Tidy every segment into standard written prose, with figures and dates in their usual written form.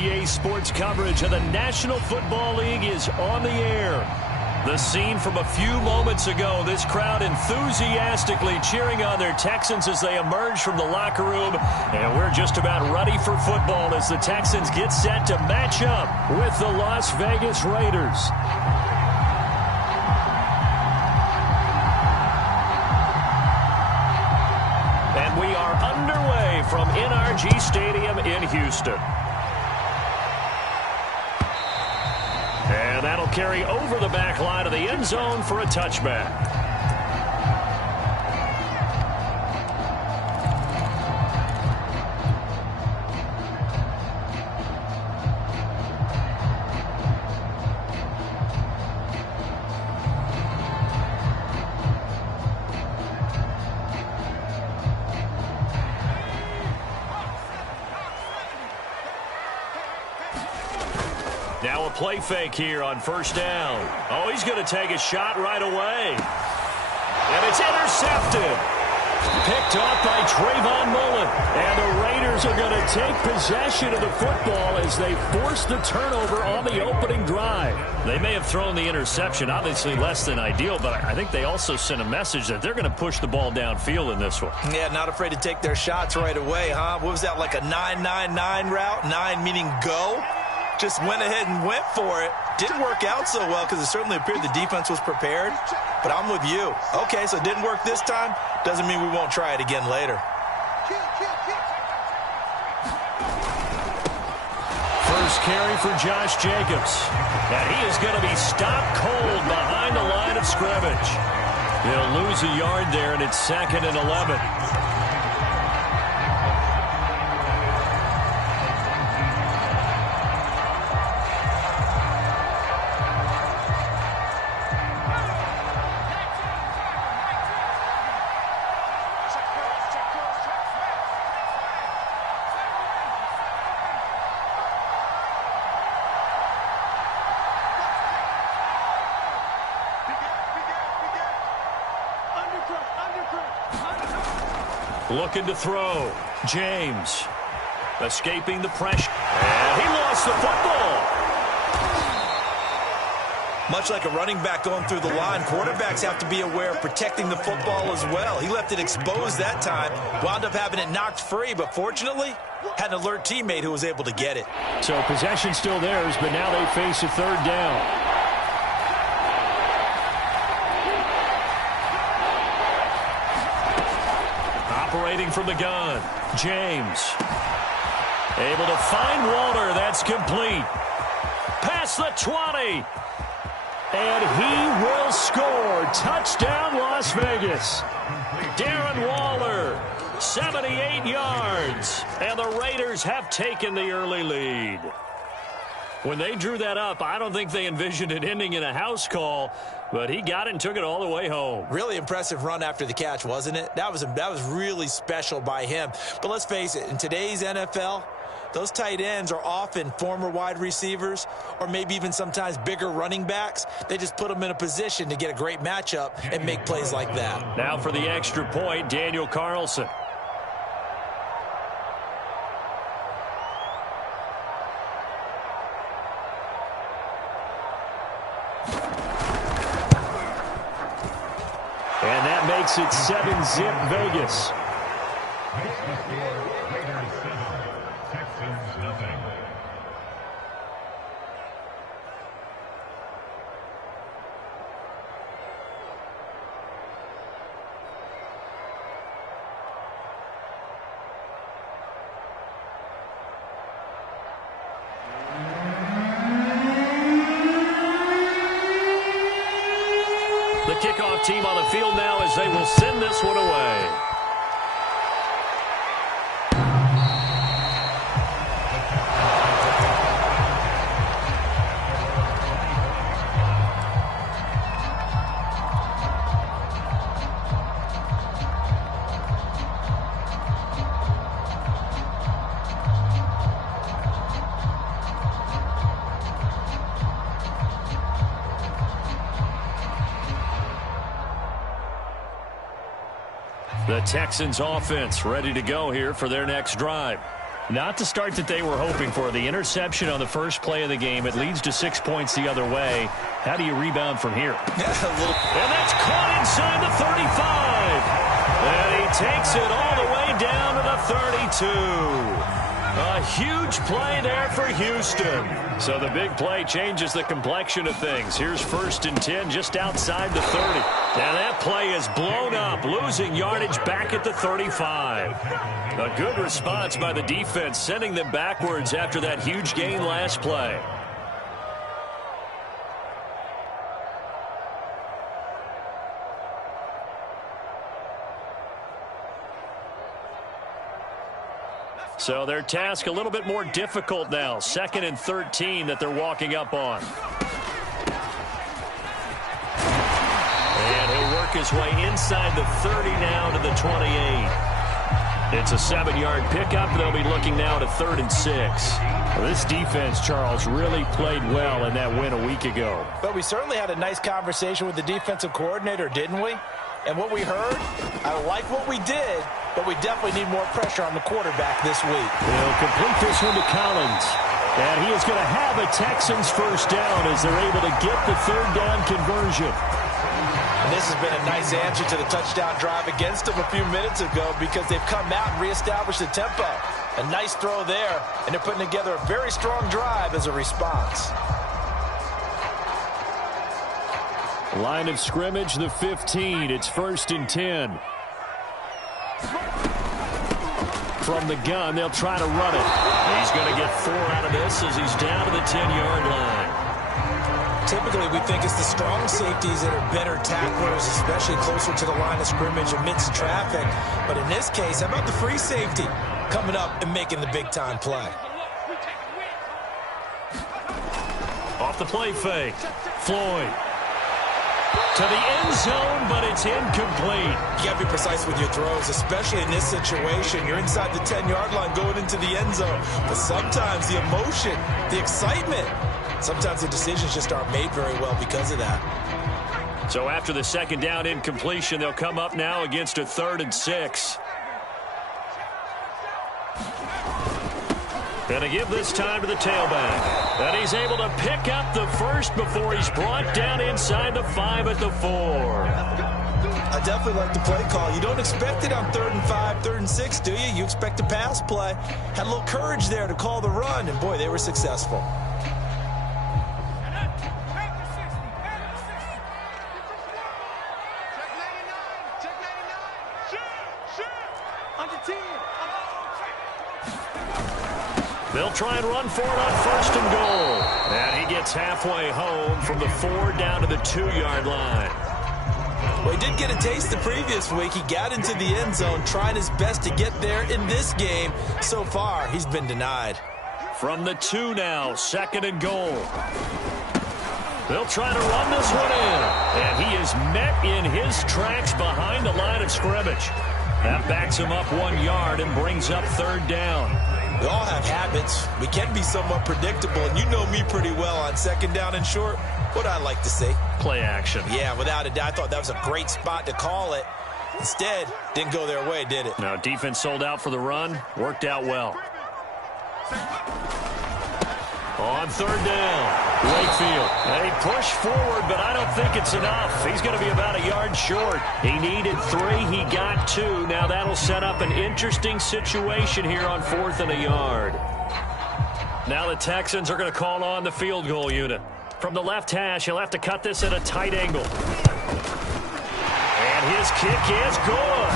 EA Sports coverage of the National Football League is on the air. The scene from a few moments ago, this crowd enthusiastically cheering on their Texans as they emerge from the locker room. And we're just about ready for football as the Texans get set to match up with the Las Vegas Raiders. And we are underway from NRG Stadium in Houston. And that'll carry over the back line of the end zone for a touchback. Now a play fake here on first down. Oh, he's going to take a shot right away. And it's intercepted. Picked off by Trayvon Mullen. And the Raiders are going to take possession of the football as they force the turnover on the opening drive. They may have thrown the interception, obviously less than ideal, but I think they also sent a message that they're going to push the ball downfield in this one. Yeah, not afraid to take their shots right away, huh? What was that, like a 9-9-9 route? 9 meaning go? Just went ahead and went for it. Didn't work out so well because it certainly appeared the defense was prepared. But I'm with you. Okay, so it didn't work this time. Doesn't mean we won't try it again later. First carry for Josh Jacobs. And he is going to be stopped cold behind the line of scrimmage. He'll lose a yard there, and it's 2nd and 11. Looking to throw. James escaping the pressure. And he lost the football. Much like a running back going through the line, quarterbacks have to be aware of protecting the football as well. He left it exposed that time, wound up having it knocked free, but fortunately had an alert teammate who was able to get it. So possession still theirs, but now they face a third down. Operating from the gun, James. Able to find Walter. That's complete. Past the 20. And he will score. Touchdown, Las Vegas. Darren Waller, 78 yards. And the Raiders have taken the early lead. When they drew that up, I don't think they envisioned it ending in a house call, but he got it and took it all the way home. Really impressive run after the catch, wasn't it? That was really special by him. But let's face it, in today's NFL, those tight ends are often former wide receivers or maybe even sometimes bigger running backs. They just put them in a position to get a great matchup and make plays like that. Now for the extra point, Daniel Carlson. And that makes it 7-zip Vegas. Raiders 7, Texans nothing. The kickoff team on the field now as they will send this one away. The Texans offense ready to go here for their next drive. Not the start that they were hoping for. The interception on the first play of the game. It leads to 6 points the other way. How do you rebound from here? Yeah, and that's caught inside the 35. And he takes it all the way down to the 32. A huge play there for Houston. So the big play changes the complexion of things. Here's 1st and 10 just outside the 30. And that play is blown up, losing yardage back at the 35. A good response by the defense, sending them backwards after that huge gain last play. So their task a little bit more difficult now. 2nd and 13 that they're walking up on. And he'll work his way inside the 30 now to the 28. It's a 7-yard pickup. They'll be looking now to 3rd and 6. Well, this defense, Charles, really played well in that win a week ago. But we certainly had a nice conversation with the defensive coordinator, didn't we? And what we heard, I like what we did, but we definitely need more pressure on the quarterback this week. He'll complete this one to Collins. And he is going to have a Texans first down as they're able to get the 3rd down conversion. And this has been a nice answer to the touchdown drive against them a few minutes ago because they've come out and reestablished the tempo. A nice throw there, and they're putting together a very strong drive as a response. Line of scrimmage, the 15. It's 1st and 10. From the gun, they'll try to run it. He's going to get 4 out of this as he's down to the 10-yard line. Typically, we think it's the strong safeties that are better tacklers, especially closer to the line of scrimmage amidst traffic. But in this case, how about the free safety coming up and making the big-time play? Off the play fake. Floyd. To the end zone, but it's incomplete. You got to be precise with your throws, especially in this situation. You're inside the 10-yard line going into the end zone. But sometimes the emotion, the excitement, sometimes the decisions just aren't made very well because of that. So after the 2nd down incompletion, they'll come up now against a 3rd and 6. And to give this time to the tailback. And he's able to pick up the first before he's brought down inside the 5 at the 4. I definitely like the play call. You don't expect it on 3rd and 5, 3rd and 6, do you? You expect a pass play. Had a little courage there to call the run, and boy, they were successful. They'll try and run for it on 1st and goal. And he gets halfway home from the 4 down to the 2-yard line. Well, he did get a taste the previous week. He got into the end zone, trying his best to get there in this game. So far, he's been denied. From the 2 now, 2nd and goal. They'll try to run this one in. And he is met in his tracks behind the line of scrimmage. That backs him up 1 yard and brings up 3rd down. We all have habits. We can be somewhat predictable, and you know me pretty well on 2nd down and short. What I like to see. Play action. Yeah, without a doubt. I thought that was a great spot to call it. Instead, didn't go their way, did it? Now, defense sold out for the run. Worked out well. On 3rd down, Wakefield. And he pushed forward, but I don't think it's enough. He's going to be about a yard short. He needed 3. He got 2. Now that'll set up an interesting situation here on 4th and a yard. Now the Texans are going to call on the field goal unit. From the left hash, he'll have to cut this at a tight angle. And his kick is good.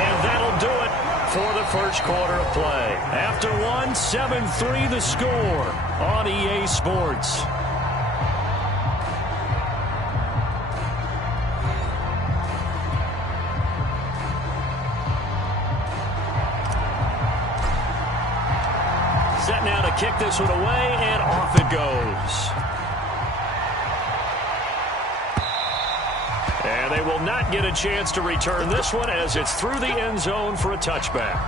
And that'll do it for the first quarter of play. After 1, 7-3 the score on EA Sports. Set now to kick this one away, and off it goes. And they will not get a chance to return this one as it's through the end zone for a touchback.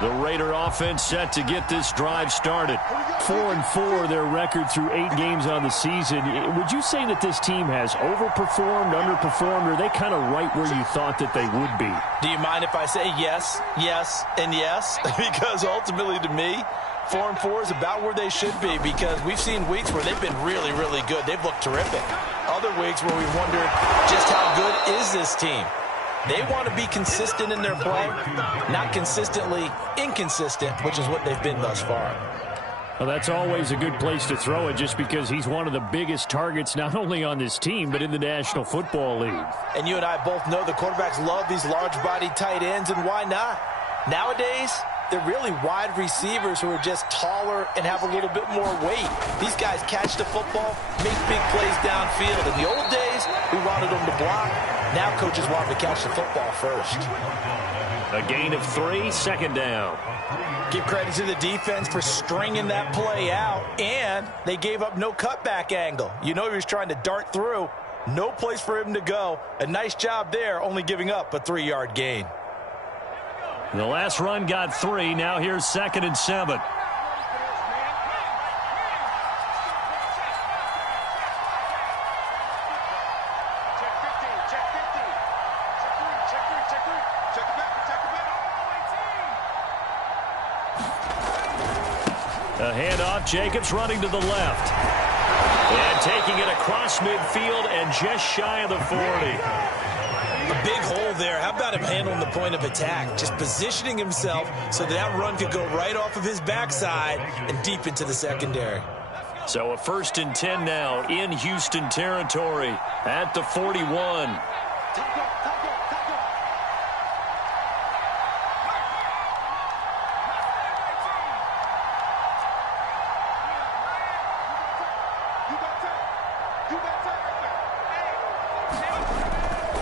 The Raider offense set to get this drive started. 4-4 their record through 8 games on the season. Would you say that this team has overperformed, underperformed, or are they kind of right where you thought that they would be? Do you mind if I say yes, yes, and yes? Because ultimately to me, 4-4 is about where they should be, because we've seen weeks where they've been really, really good. They've looked terrific. Other weeks where we've wondered just how good is this team. They want to be consistent in their play, not consistently inconsistent, which is what they've been thus far. Well, that's always a good place to throw it, just because he's one of the biggest targets not only on this team but in the National Football League. And you and I both know the quarterbacks love these large-bodied tight ends, and why not? Nowadays, they're really wide receivers who are just taller and have a little bit more weight. These guys catch the football, make big plays downfield. In the old days, we wanted them to block. Now coaches want them to catch the football first. A gain of 3, second down. Give credit to the defense for stringing that play out, and they gave up no cutback angle. You know he was trying to dart through. No place for him to go. A nice job there, only giving up a 3-yard gain. The last run got 3. Now here's 2nd and 7. A handoff. Jacobs running to the left. And taking it across midfield and just shy of the 40. A big hole there. How about him handling the point of attack? Just positioning himself so that run could go right off of his backside and deep into the secondary. So a 1st and 10 now in Houston territory at the 41.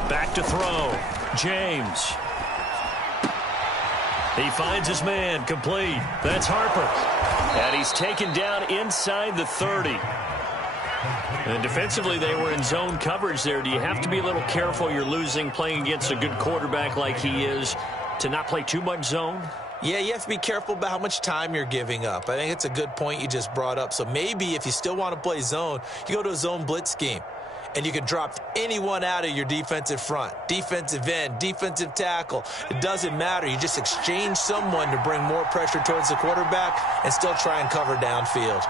Back to throw. James. He finds his man. Complete. That's Harper. And he's taken down inside the 30. And defensively, they were in zone coverage there. Do you have to be a little careful? You're losing, playing against a good quarterback like he is, to not play too much zone? Yeah, you have to be careful about how much time you're giving up. I think it's a good point you just brought up. So maybe if you still want to play zone, you go to a zone blitz scheme. And you can drop anyone out of your defensive front, defensive end, defensive tackle. It doesn't matter. You just exchange someone to bring more pressure towards the quarterback and still try and cover downfield.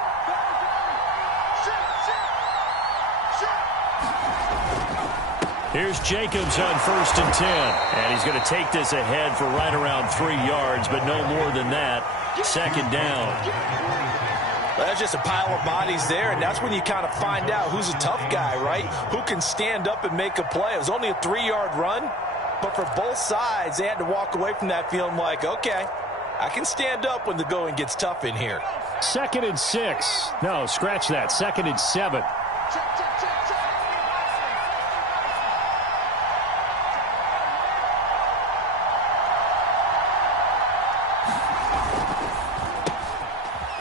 Here's Jacobs on 1st and 10. And he's going to take this ahead for right around 3 yards, but no more than that. 2nd down. Well, that's just a pile of bodies there, and that's when you kind of find out who's a tough guy, right? Who can stand up and make a play. It was only a 3-yard run, but for both sides, they had to walk away from that feeling like, okay, I can stand up when the going gets tough in here. 2nd and 6. No, scratch that. 2nd and 7.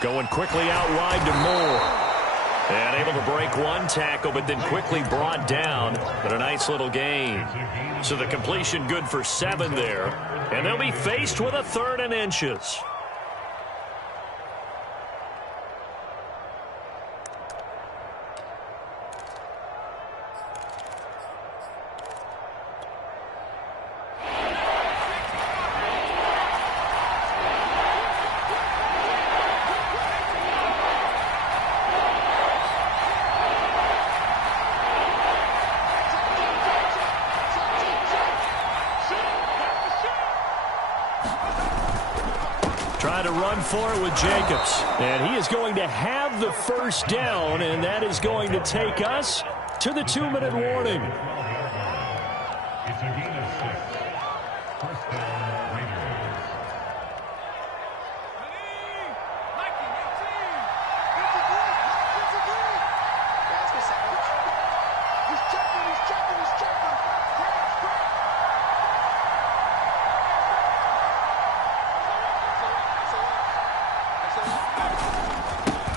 Going quickly out wide to Moore. And able to break one tackle, but then quickly brought down. But a nice little gain. So the completion good for 7 there. And they'll be faced with a 3rd and inches. Trying to run for it with Jacobs. And he is going to have the 1st down, and that is going to take us to the 2-minute warning. It's a gain of 6. 1st down, Raiders.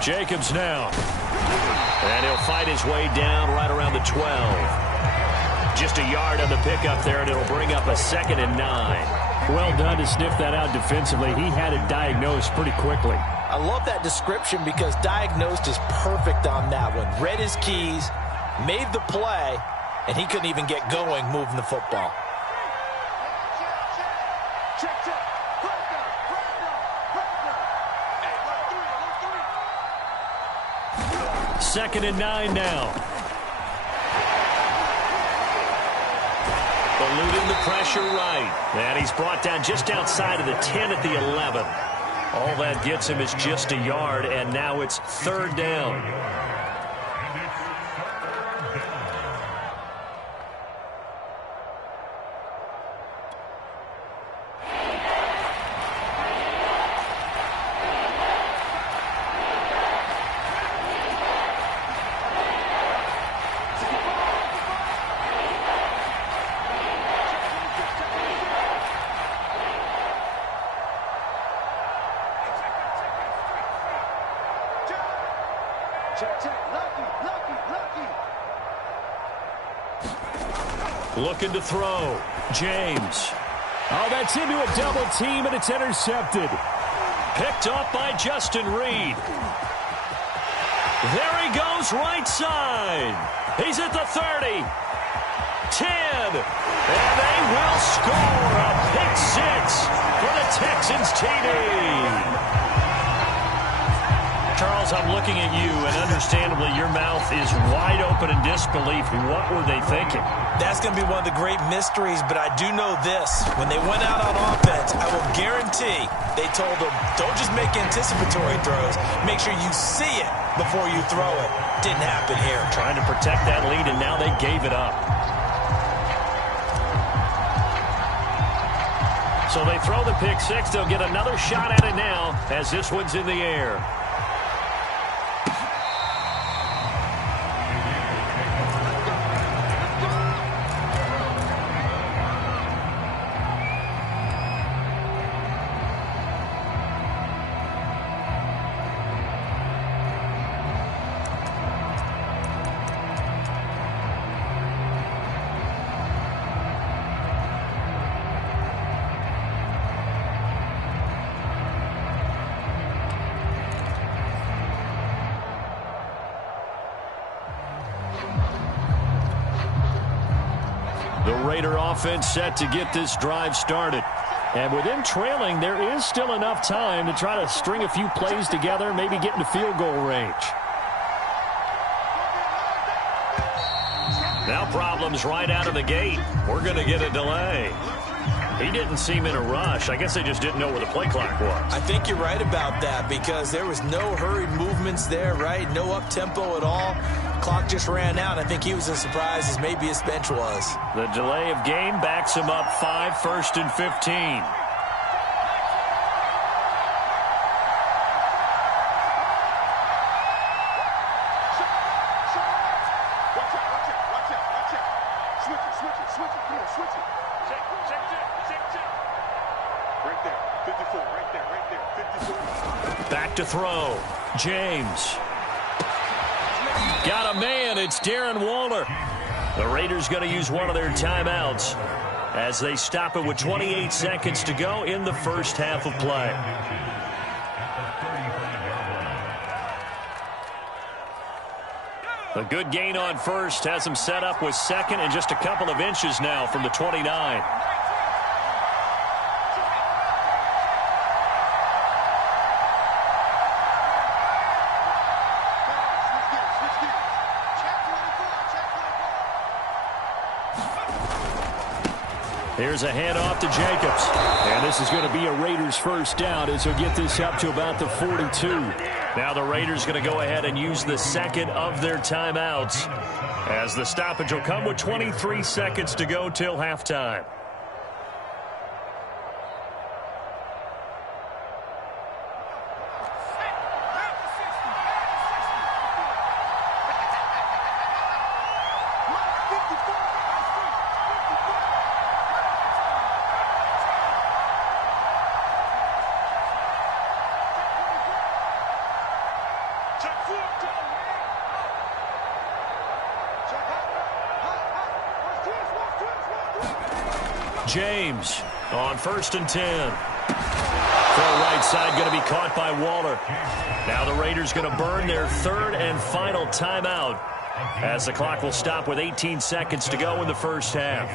Jacobs now. And he'll fight his way down right around the 12. Just a yard on the pickup there, and it'll bring up a 2nd and 9. Well done to sniff that out defensively. He had it diagnosed pretty quickly. I love that description because diagnosed is perfect on that one. Read his keys, made the play, and he couldn't even get going moving the football. Second and 9 now. Eluding the pressure right. And he's brought down just outside of the 10 at the 11. All that gets him is just a yard, and now it's third down. Looking to throw. James. Oh, that's into a double team, and it's intercepted. Picked off by Justin Reed. There he goes, right side. He's at the 30. 10. And they will score a pick six for the Texans TD. Charles, I'm looking at you, and understandably, your mouth is wide open in disbelief. What were they thinking? That's going to be one of the great mysteries, but I do know this. When they went out on offense, I will guarantee they told them, don't just make anticipatory throws. Make sure you see it before you throw it. Didn't happen here. Trying to protect that lead, and now they gave it up. So they throw the pick six. They'll get another shot at it now as this one's in the air. The Raider offense set to get this drive started. And with them trailing, there is still enough time to try to string a few plays together, maybe get into field goal range. Now problems right out of the gate. We're going to get a delay. He didn't seem in a rush. I guess they just didn't know where the play clock was. I think you're right about that because there was no hurried movements there, right? No up-tempo at all. Clock just ran out. I think he was as surprised as maybe his bench was. The delay of game backs him up 5, 1st and 15. Back to throw. James. Got a man. It's Darren Waller. The Raiders going to use one of their timeouts as they stop it with 28 seconds to go in the first half of play. A good gain on first has him set up with second and just a couple of inches now from the 29. Here's a handoff to Jacobs. And this is going to be a Raiders first down as he'll get this up to about the 42. Now the Raiders going to go ahead and use the second of their timeouts as the stoppage will come with 23 seconds to go till halftime. James on 1st and 10. Throw right side going to be caught by Waller. Now the Raiders going to burn their 3rd and final timeout as the clock will stop with 18 seconds to go in the first half.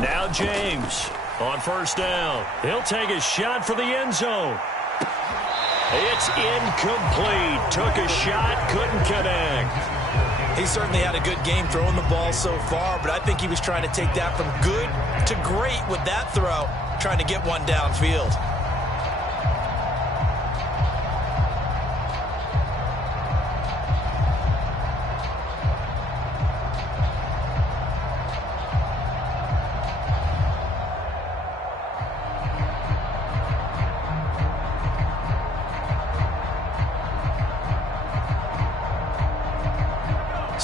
Now James on 1st down. He'll take a shot for the end zone. It's incomplete. Took a shot, couldn't connect. He certainly had a good game throwing the ball so far, but I think he was trying to take that from good to great with that throw, trying to get one downfield.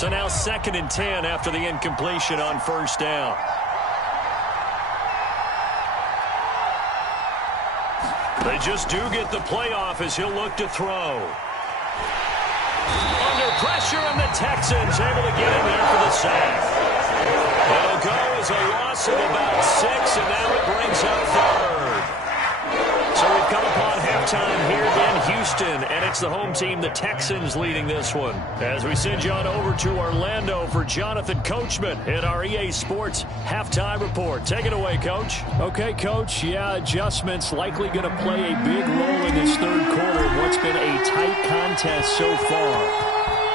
So now 2nd and 10 after the incompletion on 1st down. They just do get the playoff as he'll look to throw. Under pressure, and the Texans able to get in there for the sack. It'll go as a loss of about 6, and now it brings up 3rd. So we've come upon halftime here in Houston, and it's the home team, the Texans, leading this one. As we send you on over to Orlando for Jonathan Coachman at our EA Sports Halftime Report. Take it away, Coach. Okay, Coach. Yeah, adjustments likely going to play a big role in this 3rd quarter in what's been a tight contest so far.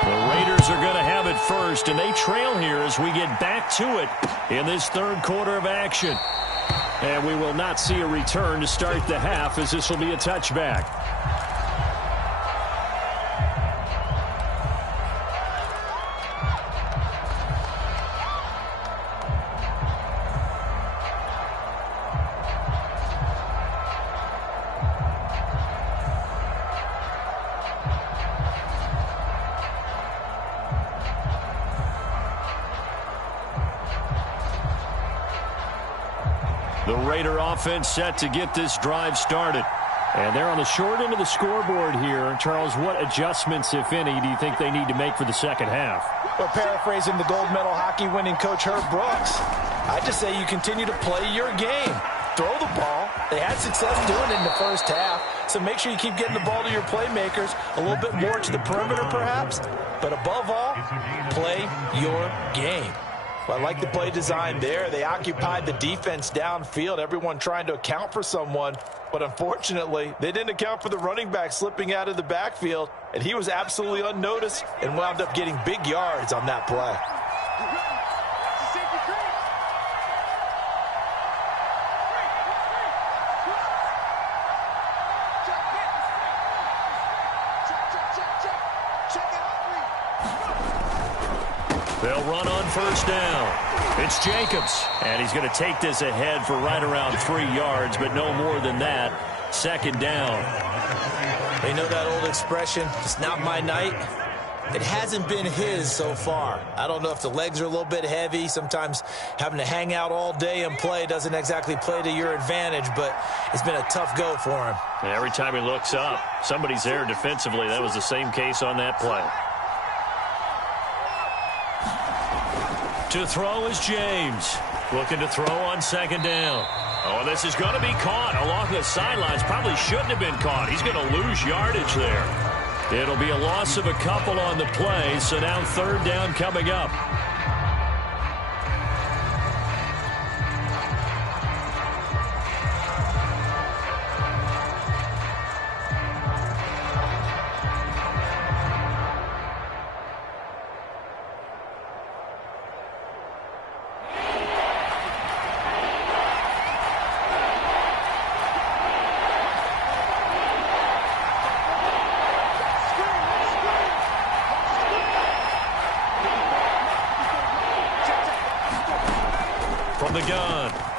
The Raiders are going to have it first, and they trail here as we get back to it in this 3rd quarter of action. And we will not see a return to start the half, as this will be a touchback. The Raider offense set to get this drive started. And they're on the short end of the scoreboard here. Charles, what adjustments, if any, do you think they need to make for the second half? Well, paraphrasing the gold medal hockey winning coach Herb Brooks, I just say you continue to play your game. Throw the ball. They had success doing it in the first half, so make sure you keep getting the ball to your playmakers, a little bit more to the perimeter perhaps, but above all, play your game. Well, I like the play design there. They occupied the defense downfield, everyone trying to account for someone. But unfortunately, they didn't account for the running back slipping out of the backfield, and he was absolutely unnoticed and wound up getting big yards on that play. They'll run on 1st down. It's Jacobs, and he's going to take this ahead for right around 3 yards, but no more than that. 2nd down. They know that old expression, it's not my night. It hasn't been his so far. I don't know if the legs are a little bit heavy. Sometimes having to hang out all day and play doesn't exactly play to your advantage, but it's been a tough go for him. And every time he looks up, somebody's there defensively. That was the same case on that play. To throw is James. Looking to throw on 2nd down. Oh, this is going to be caught along the sidelines. Probably shouldn't have been caught. He's going to lose yardage there. It'll be a loss of a couple on the play, so now 3rd down coming up.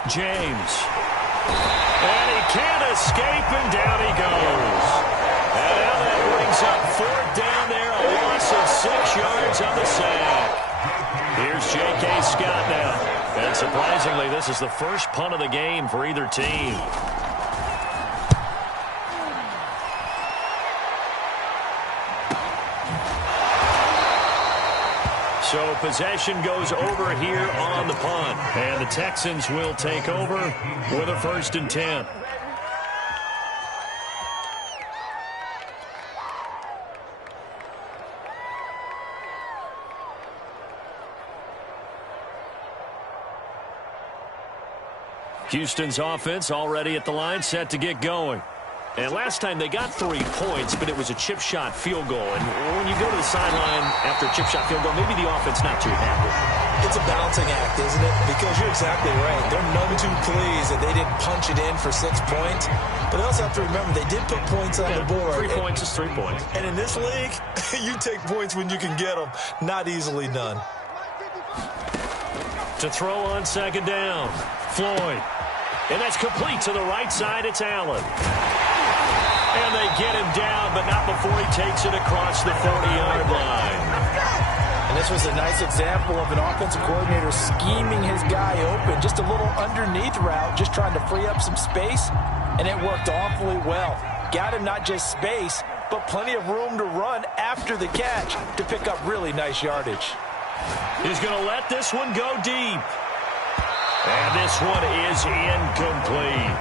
James. And he can't escape, and down he goes. And now that brings up 4th down there, a loss of 6 yards on the sack. Here's J.K. Scott now. And surprisingly, this is the first punt of the game for either team. So possession goes over here on the punt. And the Texans will take over with a 1st and 10. Houston's offense already at the line, set to get going. And last time they got 3 points, but it was a chip shot field goal. And when you go to the sideline after a chip shot field goal, maybe the offense not too happy. It's a balancing act, isn't it? Because you're exactly right. They're none too pleased that they didn't punch it in for 6 points. But they also have to remember they did put points on the board. 3 points is 3 points. And in this league, you take points when you can get them. Not easily done. To throw on 2nd down, Floyd. And that's complete to the right side. It's Allen. And they get him down, but not before he takes it across the 40-yard line. And this was a nice example of an offensive coordinator scheming his guy open. Just a little underneath route, just trying to free up some space. And it worked awfully well. Got him not just space, but plenty of room to run after the catch to pick up really nice yardage. He's going to let this one go deep. And this one is incomplete.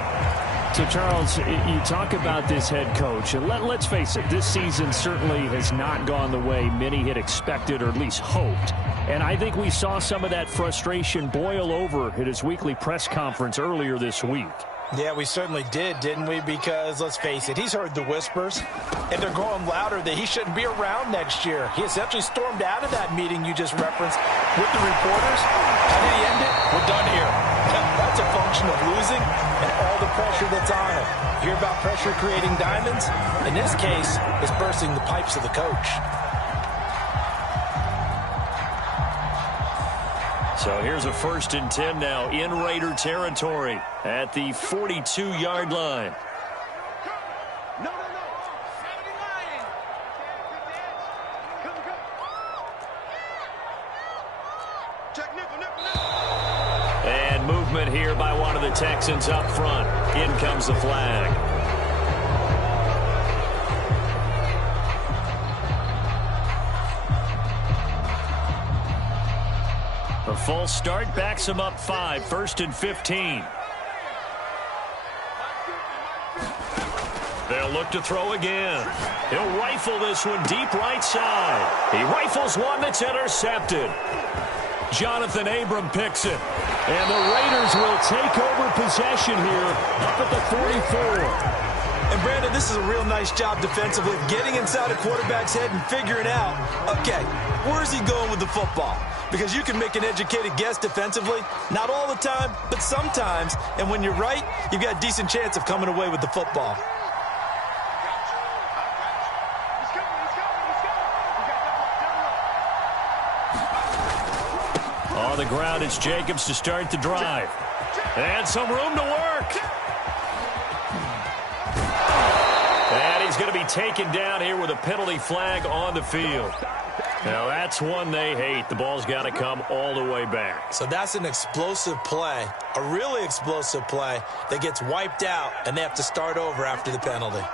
So, Charles, you talk about this head coach, and let's face it, this season certainly has not gone the way many had expected or at least hoped. And I think we saw some of that frustration boil over at his weekly press conference earlier this week. Yeah, we certainly did, didn't we? Because, let's face it, he's heard the whispers, and they're growing louder that he shouldn't be around next year. He essentially stormed out of that meeting you just referenced with the reporters. How did he end it? We're done here. That's a function of losing and all the pressure that's on him. Hear about pressure creating diamonds? In this case, it's bursting the pipes of the coach. So here's a 1st and 10 now in Raider territory at the 42-yard line. And movement here by one of the Texans up front. In comes the flag. A false start backs him up 5, 1st and 15. They'll look to throw again. He'll rifle this one deep right side. He rifles one that's intercepted. Jonathan Abram picks it. And the Raiders will take over possession here up at the 44. And, Brandon, this is a real nice job defensively of getting inside a quarterback's head and figuring out, okay, where's he going with the football? Because you can make an educated guess defensively, not all the time, but sometimes. And when you're right, you've got a decent chance of coming away with the football. On the ground, it's Jacobs to start the drive. And some room to work. And he's going to be taken down here with a penalty flag on the field. Now, that's one they hate. The ball's got to come all the way back. So that's an explosive play, a really explosive play that gets wiped out, and they have to start over after the penalty.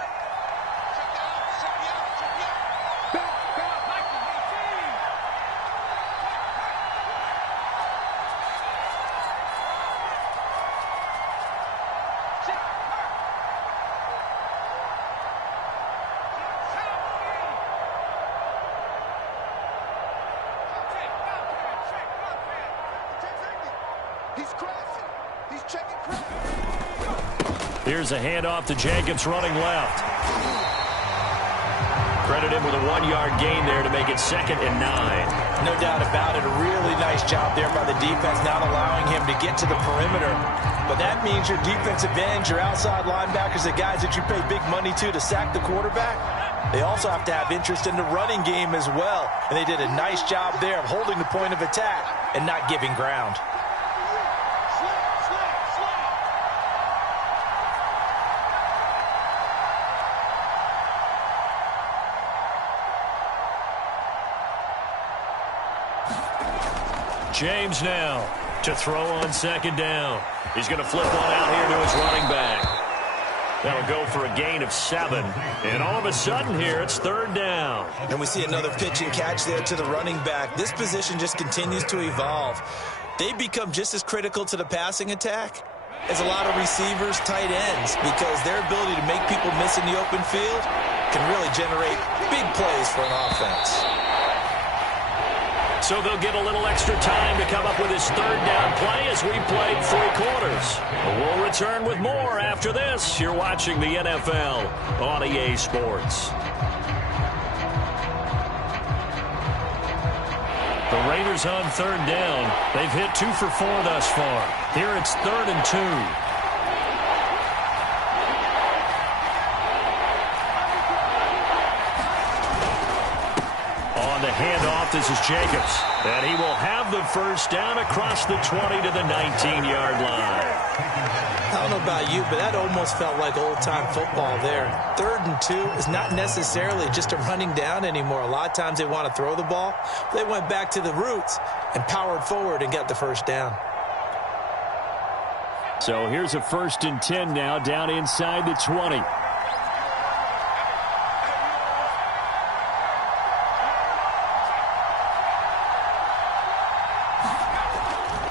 Here's a handoff to Jacobs running left. Credit him with a 1-yard gain there to make it 2nd and 9. No doubt about it. A really nice job there by the defense, not allowing him to get to the perimeter. But that means your defensive ends, your outside linebackers, the guys that you pay big money to sack the quarterback, they also have to have interest in the running game as well. And they did a nice job there of holding the point of attack and not giving ground. James now to throw on second down. He's going to flip one out here to his running back. That'll go for a gain of 7. And all of a sudden here, it's third down. And we see another pitch and catch there to the running back. This position just continues to evolve. They become just as critical to the passing attack as a lot of receivers, tight ends, because their ability to make people miss in the open field can really generate big plays for an offense. So they'll get a little extra time to come up with his third down play as we played 3 quarters. We'll return with more after this. You're watching the NFL on EA Sports. The Raiders on third down. They've hit 2 for 4 thus far. Here it's 3rd and 2. Handoff, this is Jacobs. And he will have the first down across the 20 to the 19-yard line. I don't know about you, but that almost felt like old-time football there. 3rd and 2 is not necessarily just a running down anymore. A lot of times they want to throw the ball. They went back to the roots and powered forward and got the first down. So here's a 1st and 10 now down inside the 20.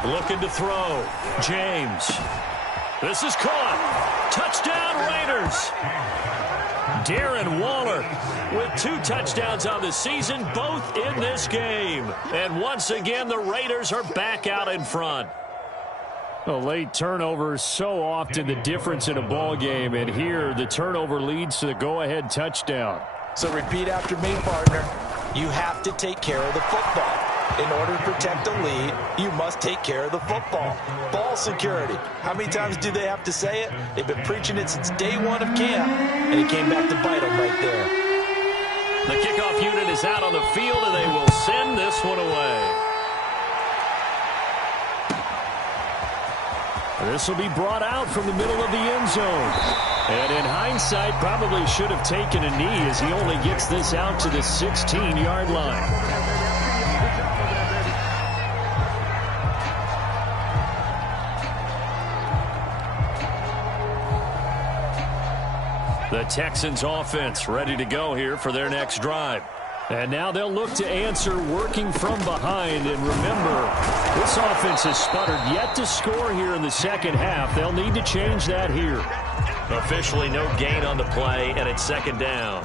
Looking to throw. James. This is caught. Touchdown, Raiders. Darren Waller with 2 touchdowns on the season, both in this game. And once again, the Raiders are back out in front. A late turnover is so often the difference in a ball game, and here the turnover leads to the go-ahead touchdown. So repeat after me, partner. You have to take care of the football. In order to protect the lead, you must take care of the football. Ball security. How many times do they have to say it? They've been preaching it since day 1 of camp, and it came back to bite them right there. The kickoff unit is out on the field, and they will send this one away. This will be brought out from the middle of the end zone. And in hindsight, probably should have taken a knee as he only gets this out to the 16-yard line. The Texans offense ready to go here for their next drive. And now they'll look to answer working from behind. And remember, this offense has sputtered yet to score here in the second half. They'll need to change that here. Officially no gain on the play, and it's 2nd down.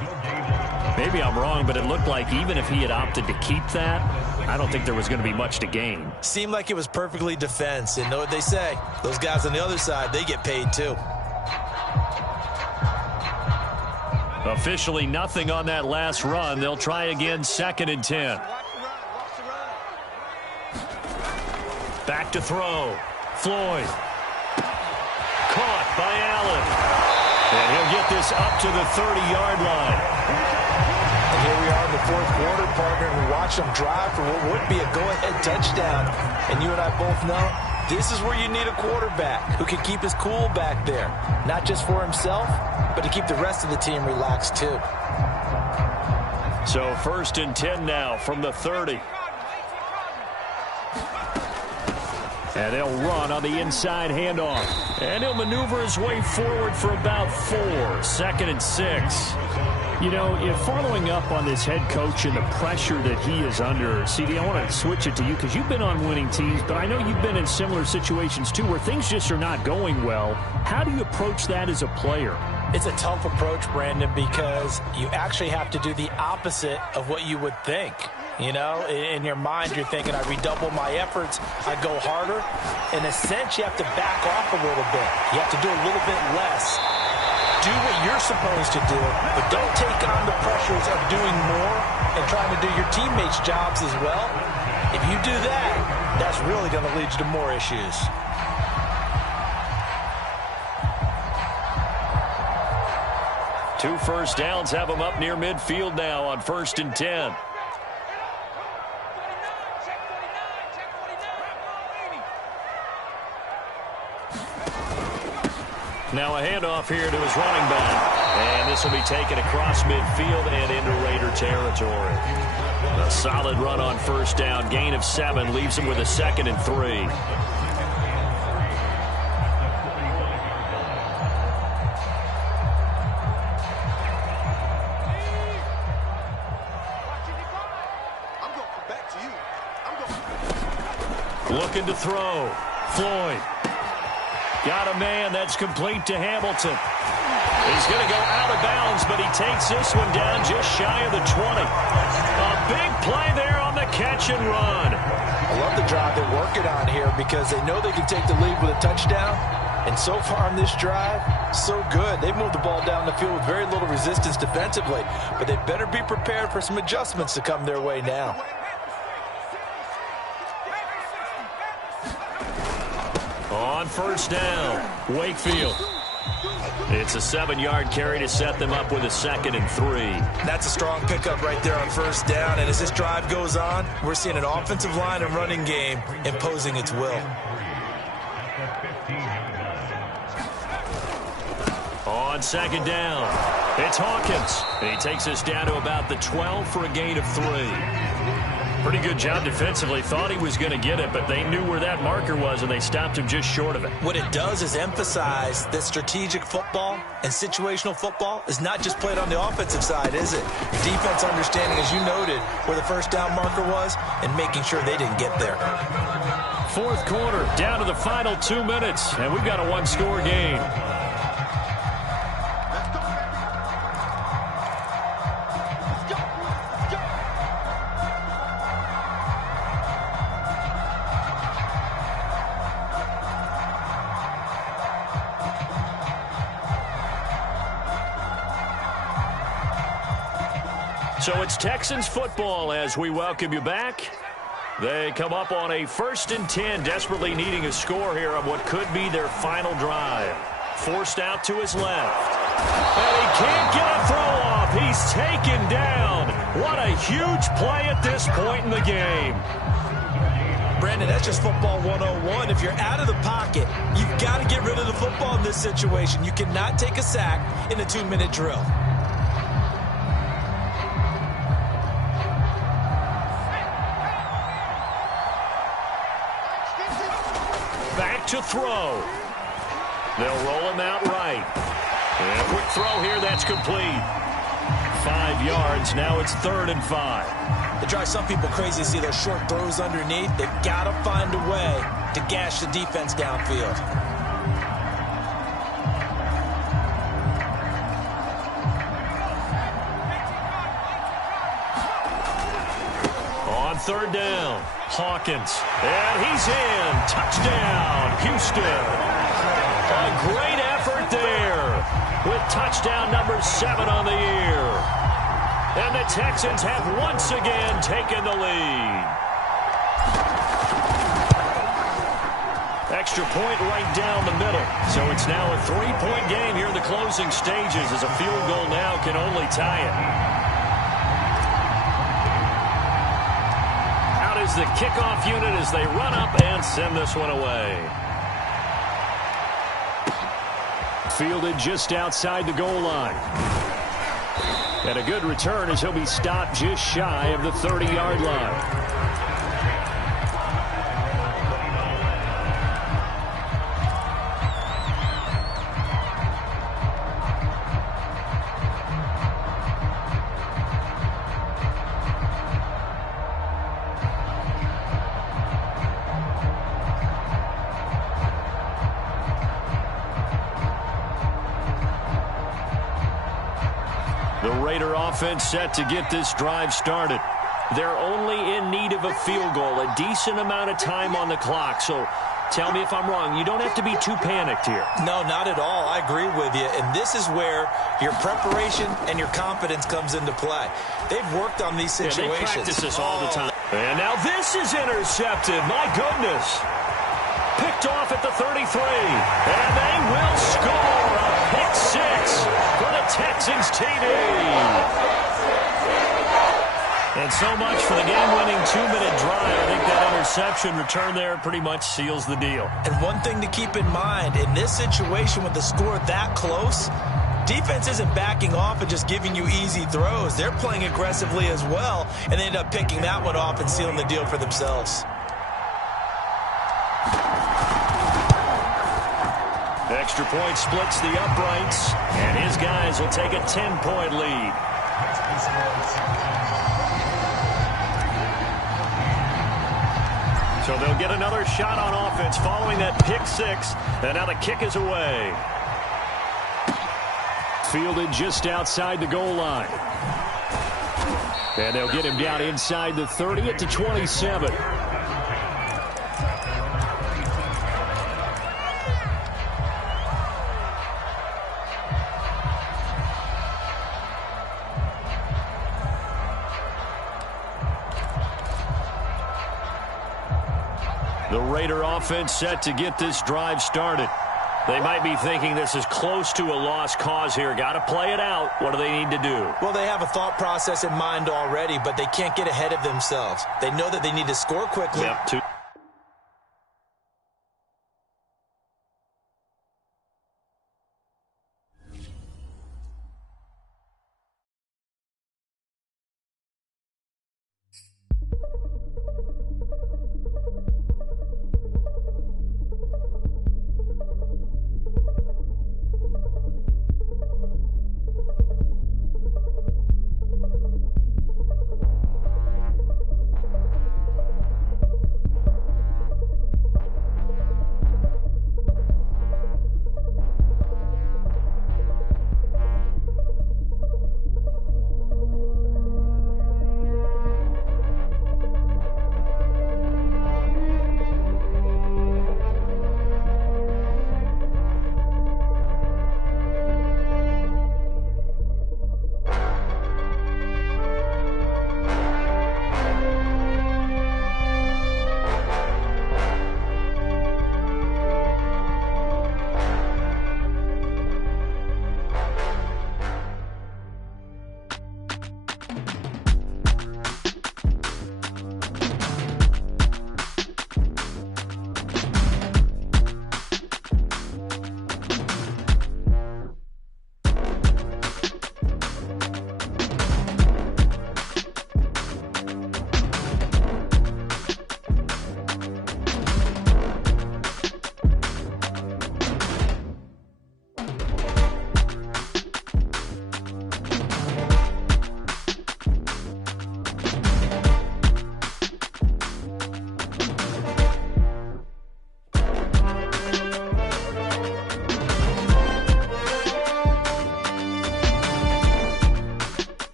Maybe I'm wrong, but it looked like even if he had opted to keep that, I don't think there was going to be much to gain. Seemed like it was perfectly defense. And know what they say? Those guys on the other side, they get paid too. Officially nothing on that last run. They'll try again, 2nd and 10. Back to throw. Floyd. Caught by Allen. And he'll get this up to the 30-yard line. And here we are in the 4th quarter, partner, and we watch them drive for what would be a go-ahead touchdown. And you and I both know this is where you need a quarterback who can keep his cool back there, not just for himself, but to keep the rest of the team relaxed too. So 1st and 10 now from the 30. And they'll run on the inside handoff. And he'll maneuver his way forward for about 4. 2nd and 6. You know, if following up on this head coach and the pressure that he is under, CD, I want to switch it to you because you've been on winning teams, but I know you've been in similar situations too where things just are not going well. How do you approach that as a player? It's a tough approach, Brandon, because you actually have to do the opposite of what you would think. You know, in your mind, you're thinking, I redouble my efforts, I go harder. In a sense, you have to back off a little bit. You have to do a little bit less. Do what you're supposed to do, but don't take on the pressures of doing more and trying to do your teammates' jobs as well. If you do that, that's really going to lead you to more issues. Two first downs have them up near midfield now on 1st and 10. Now a handoff here to his running back. And this will be taken across midfield and into Raider territory. A solid run on first down. Gain of 7 leaves him with a 2nd and 3. Looking to throw. Floyd. Got a man that's complete to Hamilton. He's going to go out of bounds, but he takes this one down just shy of the 20. A big play there on the catch and run. I love the drive they're working on here because they know they can take the lead with a touchdown. And so far on this drive, so good. They've moved the ball down the field with very little resistance defensively, but they better be prepared for some adjustments to come their way now. On first down, Wakefield. It's a 7-yard carry to set them up with a 2nd and 3. That's a strong pickup right there on first down. And as this drive goes on, we're seeing an offensive line and running game imposing its will. On 2nd down, it's Hawkins. He takes us down to about the 12 for a gain of 3. Pretty good job defensively. Thought he was going to get it, but they knew where that marker was, and they stopped him just short of it. What it does is emphasize that strategic football and situational football is not just played on the offensive side, is it? Defense understanding, as you noted, where the first down marker was and making sure they didn't get there. 4th quarter, down to the final 2 minutes, and we've got a 1-score game. So it's Texans football as we welcome you back. They come up on a 1st and 10, desperately needing a score here on what could be their final drive. Forced out to his left. And he can't get a throw off. He's taken down. What a huge play at this point in the game. Brandon, that's just football 101. If you're out of the pocket, you've got to get rid of the football in this situation. You cannot take a sack in a 2-minute drill. Back to throw. They'll roll him out right. And a quick throw here, that's complete. 5 yards, now it's 3rd and 5. It drives some people crazy to see those short throws underneath. They've got to find a way to gash the defense downfield. On 3rd down, Hawkins. And he's in. Touchdown, Houston. A great effort there with touchdown number 7 on the year. And the Texans have once again taken the lead. Extra point right down the middle. So it's now a 3-point game here in the closing stages as a field goal now can only tie it. Out is the kickoff unit as they run up and send this one away. Fielded just outside the goal line. And a good return as he'll be stopped just shy of the 30-yard line. The Raider offense set to get this drive started. They're only in need of a field goal, a decent amount of time on the clock. So tell me if I'm wrong. You don't have to be too panicked here. No, not at all. I agree with you. And this is where your preparation and your confidence comes into play. They've worked on these situations. Yeah, they practice this all the time. And now this is intercepted. My goodness. Picked off at the 33. And they will score a pick 6 for the Texans TD. And so much for the game-winning 2-minute drive. I think that interception return there pretty much seals the deal. And one thing to keep in mind, in this situation with the score that close, defense isn't backing off and just giving you easy throws. They're playing aggressively as well, and they end up picking that one off and sealing the deal for themselves. Extra point splits the uprights, and his guys will take a 10-point lead. So they'll get another shot on offense following that pick six, and now the kick is away. Fielded just outside the goal line. And they'll get him down inside the 30 at the 27. The Raider offense set to get this drive started. They might be thinking this is close to a lost cause here. Got to play it out. What do they need to do? Well, they have a thought process in mind already, but they can't get ahead of themselves. They know that they need to score quickly. Yep.